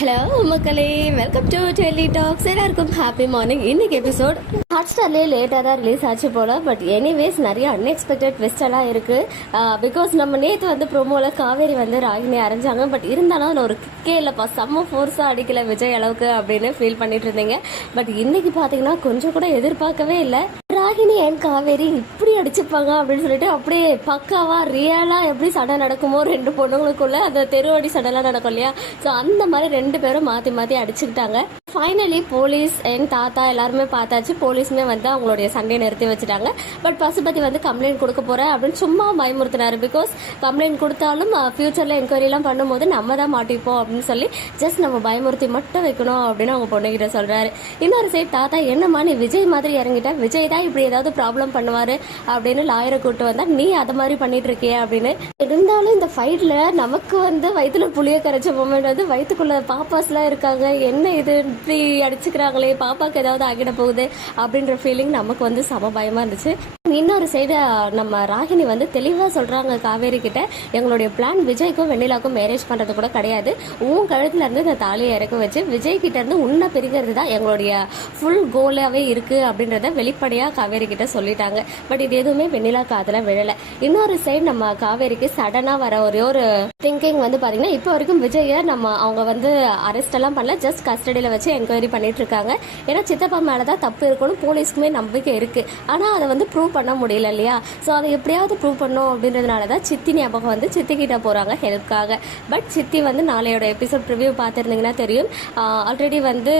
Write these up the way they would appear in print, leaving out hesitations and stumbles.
Hello மக்களே, welcome to Delhi tax. எல்லாருக்கும் happy morning. இன்னைக்கு எபிசோட் ஹாட் ஸ்டார்லேயே லேட்டாக தான் ரிலீஸ் ஆச்சு போல. பட் எனிவேஸ் நிறைய அன்எக்ஸ்பெக்டட் ட்விஸ்ட் எல்லாம் இருக்கு. பிகாஸ் நம்ம நேற்று வந்து ப்ரோமோல காவேரி வந்து ராகினி அரைஞ்சாங்க. பட் இருந்தாலும் அதில் ஒரு கிக்கே இல்லைப்பா, செம்ம ஃபோர்ஸாக அடிக்கல விஜய் அளவுக்கு அப்படின்னு ஃபீல் பண்ணிட்டு இருந்தீங்க. பட் இன்னைக்கு பார்த்தீங்கன்னா கொஞ்சம் கூட எதிர்பார்க்கவே இல்லை. ராகினி அண்ட் காவேரி இப்படி அடிச்சுப்பாங்க அப்படின்னு சொல்லிட்டு அப்படியே பக்காவா ரியலா எப்படி சடை நடக்குமோ ரெண்டு பொண்ணுங்களுக்குள்ள அந்த தெருவடி சடைலாம் நடக்கும் இல்லையா, ஸோ அந்த மாதிரி ரெண்டு பேரும் மாத்தி மாத்தி அடிச்சுக்கிட்டாங்க. ஃபைனலி போலீஸ் அண்ட் தாத்தா எல்லாருமே பார்த்தாச்சு. போலீஸுமே வந்து அவங்களுடைய சண்டையை நிறுத்தி வச்சுட்டாங்க. பட் பசுபதி வந்து கம்ப்ளைண்ட் கொடுக்க போறேன் அப்படின்னு சும்மா பயமுறுத்தினாரு. பிகாஸ் கம்ப்ளைண்ட் கொடுத்தாலும் ஃபியூச்சர்ல என்கொயரி எல்லாம் பண்ணும்போது நம்ம தான் மாட்டிப்போம் அப்படின்னு சொல்லி ஜஸ்ட் நம்ம பயமுறுத்தி மட்டும் வைக்கணும் அப்படின்னு அவங்க பொண்ணுகிட்ட சொல்றாரு. இன்னொரு சைட் தாத்தா, என்னம்மா நீ விஜய் மாதிரி இறங்கிட்ட, விஜய் தான் இப்படி ஏதாவது ப்ராப்ளம் பண்ணுவாரு அப்படின்னு லாயரை கூட்டு வந்தா நீ அதை மாதிரி பண்ணிட்டு இருக்கிய அப்படின்னு. இருந்தாலும் இந்த ஃபைட்ல நமக்கு வந்து வயிற்றுல புளிய கரைச்ச மொமெண்ட் வந்து வயிற்றுக்குள்ள பாப்பாஸ் எல்லாம் இருக்காங்க, என்ன இது இப்படி அடிச்சுக்கிறாங்களே, பாப்பாக்கு ஏதாவது ஆகிட போகுது அப்படின்ற ஃபீலிங் நமக்கு வந்து சம பயமா இருந்துச்சு. இன்னொரு சைடு நம்ம ராகினி வந்து தெளிவா சொல்றாங்க காவேரி கிட்ட, எங்களுடைய பிளான் விஜய்க்கும் வெண்ணிலாக்கும் மேரேஜ் பண்றது கூட கிடையாது, உன் கழுத்துல இருந்து இந்த தாலியை இறக்க வச்சு விஜய் கிட்ட இருந்து உன்னை பிரிக்கிறது தான் எங்களுடைய ஃபுல் கோலாவே இருக்கு அப்படின்றத வெளிப்படையா காவேரி கிட்ட சொல்லிட்டாங்க. பட் இது எதுவுமே வெண்ணிலா காதுல விழல. இன்னொரு சைடு நம்ம காவேரிக்கு சடனா வர ஒரே ஒரு திங்கிங் வந்து பாத்தீங்கன்னா, இப்போ வரைக்கும் விஜய அவங்க வந்து அரெஸ்ட் எல்லாம் பண்ணல, ஜஸ்ட் கஸ்டடியில வச்சு என்கொயரி பண்ணிட்டு இருக்காங்க. ஏன்னா சித்தப்பா மேலதான் தப்பு இருக்கணும் போலீஸ்க்குமே நம்பிக்கை இருக்கு. ஆனா அதை வந்து ப்ரூவ் பண்ண முடியல இல்லையா, ஸோ அதை எப்படியாவது ப்ரூவ் பண்ணும் அப்படின்றதுனாலதான் சித்தி ஞாபகம் வந்து சித்தி கிட்ட போறாங்க ஹெல்ப்காக. பட் சித்தி வந்து நாளையோட எபிசோட் ரிவ்யூ பார்த்துருந்தீங்கன்னா தெரியும், ஆல்ரெடி வந்து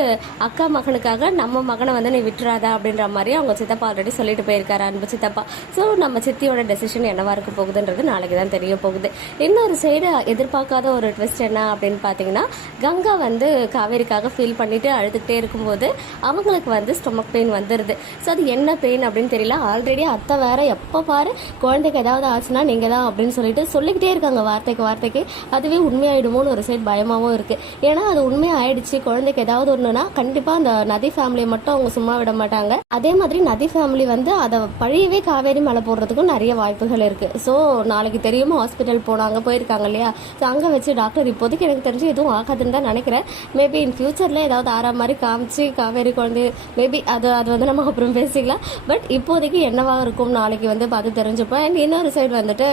அக்கா மகனுக்காக நம்ம மகனை வந்து நீ விட்டுறாதா அப்படின்ற மாதிரி அவங்க சித்தப்பா ஆல்ரெடி சொல்லிட்டு போயிருக்காரு, அன்பு சித்தப்பா. ஸோ நம்ம சித்தியோட டெசிஷன் என்னவா இருக்க போகுதுன்றது நாளைக்கு தான் தெரிய போகுது. இன்னொரு சைடு எதிர்பார்க்காத ஒரு ட்விஸ்ட் என்ன அப்படின்னு பாத்தீங்கன்னா, கங்கா வந்து காவேரிக்காக ஃபீல் பண்ணிட்டு அழுதுகிட்டே இருக்கும்போது அவங்களுக்கு வந்து ஸ்டொமக் பெயின் வந்துருது. ஸோ அது என்ன பெயின் அப்படின்னு தெரியல. ஆல்ரெடி அத்தை வேற எப்போ பாரு குழந்தைக்கு ஏதாவது ஆச்சுன்னா நீங்க தான் அப்படின்னு சொல்லிக்கிட்டே இருக்காங்க வார்த்தைக்கு. அதுவே உண்மையாயிடுமோன்னு ஒரு சைடு பயமாவும் இருக்கு. ஏன்னா அது உண்மையா ஆயிடுச்சு, குழந்தைக்கு ஏதாவது ஒண்ணுன்னா கண்டிப்பா அந்த நதி ஃபேமிலியை மட்டும் அவங்க சும்மா விட மாட்டாங்க. அதே மாதிரி நதி ஃபேமிலி வந்து அதை பழியவே காவேரி மேலே போடுறதுக்கும் நிறைய வாய்ப்புகள் இருக்கு. ஸோ நாளைக்கு தெரியுமா ஹாஸ்பிட்டல் போனாங்க போயிருக்காங்க இல்லையா, ஸோ அங்கே வச்சு டாக்டர் இப்போதைக்கு எனக்கு தெரிஞ்சு எதுவும் ஆகாதுன்னு தான் நினைக்கிறேன். மேபி இன் ஃபியூச்சர்ல ஏதாவது ஆறா மாதிரி காமிச்சு காவேரி குழந்தை மேபி அது வந்து நம்ம அப்புறம் பேசிக்கலாம். பட் இப்போதைக்கு என்னவா இருக்கும் நாளைக்கு வந்து பார்த்து தெரிஞ்சுப்போம். அண்ட் இன்னொரு சைடு வந்துட்டு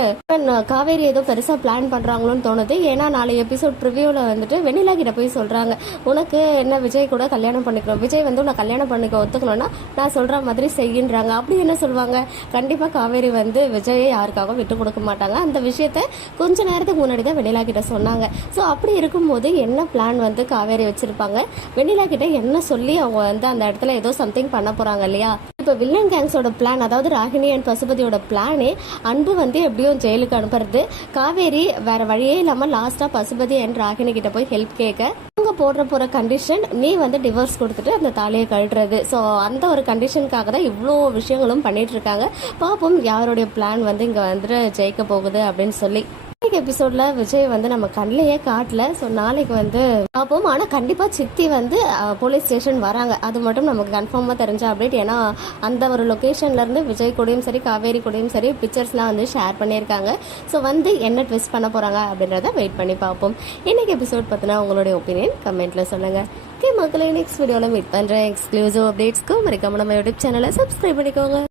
காவேரி ஏதோ பெருசா பிளான் பண்றாங்களோன்னு தோணுது. ஏன்னா நாளை எபிசோட் ரிவ்யூல வந்துட்டு வெண்ணிலா கிட்ட போய் சொல்றாங்க, உனக்கு என்ன விஜய் கூட கல்யாணம் பண்ணிக்கணும், விஜய் வந்து உன்னை கல்யாணம் பண்ணிக்க ஒத்துக்கணும்னா நான் சொல்ற மாதிரி செய்யின்றாங்க. அப்படி என்ன சொல்லுவாங்க, கண்டிப்பா காவேரி வந்து விஜயை யாருக்காகவும் விட்டு கொடுக்க மாட்டாங்க. அந்த விஷயத்த கொஞ்ச நேரத்துக்கு முன்னாடி தான் வெண்ணிலா கிட்ட சொன்னாங்க. ஸோ அப்படி இருக்கும்போது என்ன பிளான் வந்து காவேரி வச்சிருப்பாங்க, வெண்ணிலா கிட்ட என்ன சொல்லி அவங்க வந்து அந்த இடத்துல ஏதோ சம்திங் பண்ண போறாங்க இல்லையா. இப்போ வில்லன் கேங்ஸோட பிளான், அதாவது ராகினி அண்ட் பசுபதியோட பிளானே அன்பு வந்து எப்படியும் ஜெயிலுக்கு அனுப்புறது, காவேரி வேற வழியே இல்லாம லாஸ்டா பசுபதி அண்ட் ராகினி கிட்ட போய் ஹெல்ப் கேட்க அவங்க போற கண்டிஷன் நீ வந்து டிவோர்ஸ் கொடுத்துட்டு அந்த தாலியை கழட்டுறது. ஸோ அந்த ஒரு கண்டிஷனுக்காக தான் இவ்வளோ விஷயங்களும் பண்ணிட்டு இருக்காங்க. பாப்போம் யாருடைய பிளான் வந்து இங்க வந்துட்டு ஜெயிக்க போகுது அப்படின்னு சொல்லி. எபிசோட்ல விஜய் வந்து நம்ம கண்ணிலேயே காட்டல. ஸோ நாளைக்கு வந்து பார்ப்போம். ஆனால் கண்டிப்பா சித்தி வந்து போலீஸ் ஸ்டேஷன் வராங்க, அது மட்டும் நமக்கு கன்ஃபார்மா தெரிஞ்ச அப்டேட். ஏன்னா அந்த ஒரு லொகேஷன்ல இருந்து விஜய் கூடயும் சரி காவேரி கூடயும் சரி பிக்சர்ஸ்லாம் வந்து ஷேர் பண்ணியிருக்காங்க. ஸோ வந்து என்ன ட்விஸ்ட் பண்ண போறாங்க அப்படின்றத வெயிட் பண்ணி பார்ப்போம். இன்னைக்கு எபிசோட் பத்தினா உங்களுடைய ஒப்பீனியன் கமெண்ட்ல சொல்லுங்க. ஓகே மக்களே, நெக்ஸ்ட் வீடியோல மீட் பண்றேன். எக்ஸ்க்ளூசிவ் அப்டேட்ஸ்க்கு மறக்காம நம்ம யூடியூப் சேனலை சப்ஸ்கிரைப் பண்ணிக்கோங்க.